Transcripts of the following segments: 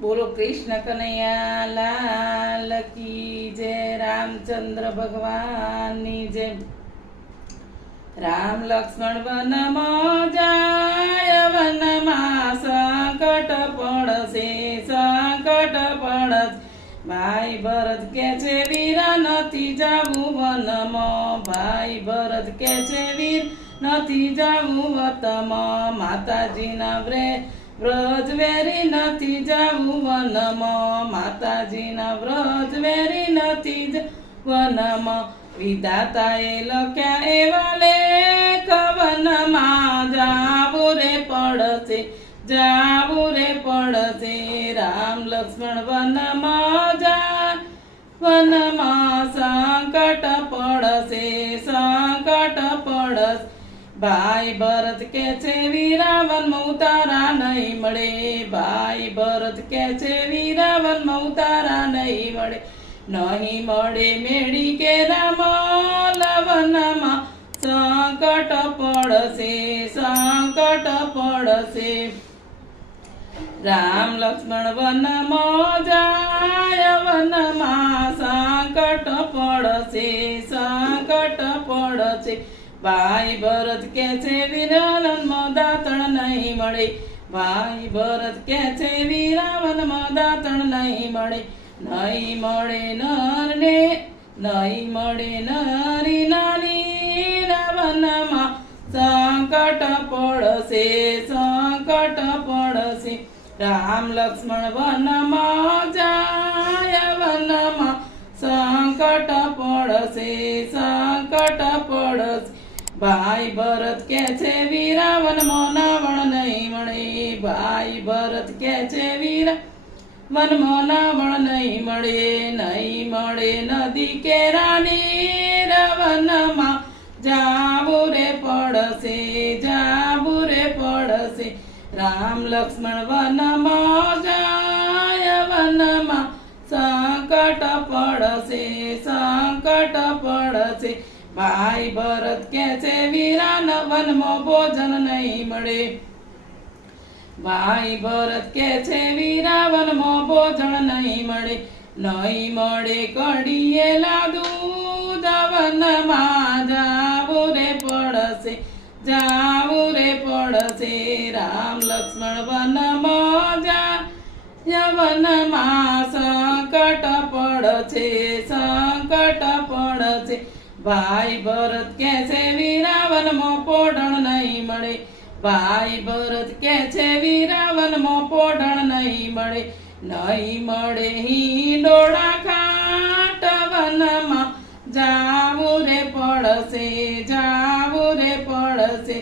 બોલો કૃષ્ણ કનૈયા લાલ કી જય, રામચંદ્ર ભગવાનની જય। રામ લક્ષ્મણ વનમાં જાય, વનમાં સંકટ પડશે, સંકટ પડશે। ભાઈ ભરત કે છે વીરા નથી જાવું વનમાં, ભાઈ ભરત કે છે વીર નથી જાવું વતમાં। માતાજીના વ્રજ વેરી નથી જાવું વનમાં, માતાજીના વ્રજ વેરી નથી વનમાં। વિધાતાએ લખ્યા એવા લેખ, વનમાં જાવું રે પડશે, જાવું રે પડશે। રામ લક્ષ્મણ વનમાં જાય, વનમાં સંકટ પડશે, સંકટ પડશે। ભાઈ ભરત કે છે વીરા વનમાં ઉતારા નહીં મળે, ભાઈ ભરત કે છે વીરા વનમાં ઉતારા નહીં મળે। નહીં મળે મેળી કે રામ વનમાં સંકટ પડશે, સંકટ પડશે। રામ લક્ષ્મણ વનમાં જાય, વનમાં સંકટ પડશે, સંકટ પડશે। ભાઈ ભરત કે છે વીરાવનમાં દાતણ નહીં મળે, ભાઈ ભરત કે છે વીરાવનમાં દાતણ નહીં મળે। નહીં મળે નરને, નહીં મળે નરી નાની, વનમાં સંકટ પડશે, સંકટ પડશે। રામ લક્ષ્મણ વનમાં જાય, વનમાં સંકટ પડશે, સંકટ પડશે। ભાઈ ભરત કે છે વીરાવનમાં નાવણ નહીં મળે, ભાઈ ભરત કે છે વીરાવનમાં નાવણ નહીં મળે। નહીં મળે નદી કે રાની, વનમાં જાવું રે પડશે, જાવું રે પડશે। રામ લક્ષ્મણ વનમાં જાય, વનમાં સંકટ પડશે, સંકટ પડશે। ભાઈ ભરત કે છે વીરાન વનમાં ભોજન નહીં મળે, ભાઈ ભરત કે છે વીરાવનમાં ભોજન નહીં મળે। નહીં મળે કડિયેલા દૂધ, વનમાં જાવું રે પડશે, જાવું રે પડશે। રામ લક્ષ્મણ વનમાં જાય, વનમાં સંકટ પડશે, સંકટ પડશે। ભાઈ ભરત કે છે વીરાવનમાં પોઢણ નહીં મળે, ભાઈ ભરત કે છે વીરાવનમાં પોઢણ નહીં મળે। નહીં મળે હિંડોળા ખાટ, વનમાં જાવું રે પડશે, જાવું રે પડશે।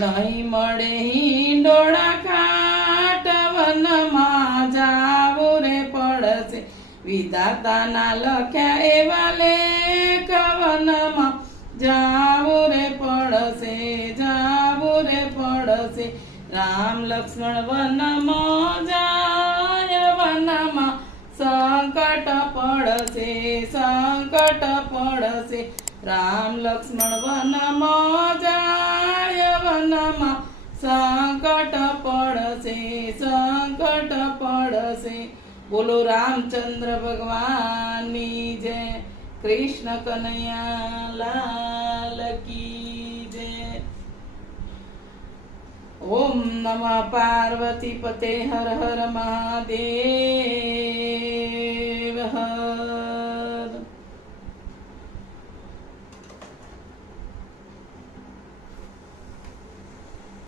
નહીં મળે હિંડોળા ખાટ, વનમાં જાવું રે પડશે। વિધાતાના લખ્યા એવા લેખ, વનમાં જાવું રે પડશે, જાવું રે પડશે। રામ લક્ષ્મણ વનમાં જાય, વનમાં સંકટ પડશે, સંકટ પડશે। રામ લક્ષ્મણ વનમાં જાય, વનમાં સંકટ પડશે, સંકટ પડશે। બોલો રામચંદ્ર ભગવાનની જય, કૃષ્ણ કનૈયા લાલ કી જય। ઓમ નમઃ પાર્વતી પતે હર હર મહાદેવ।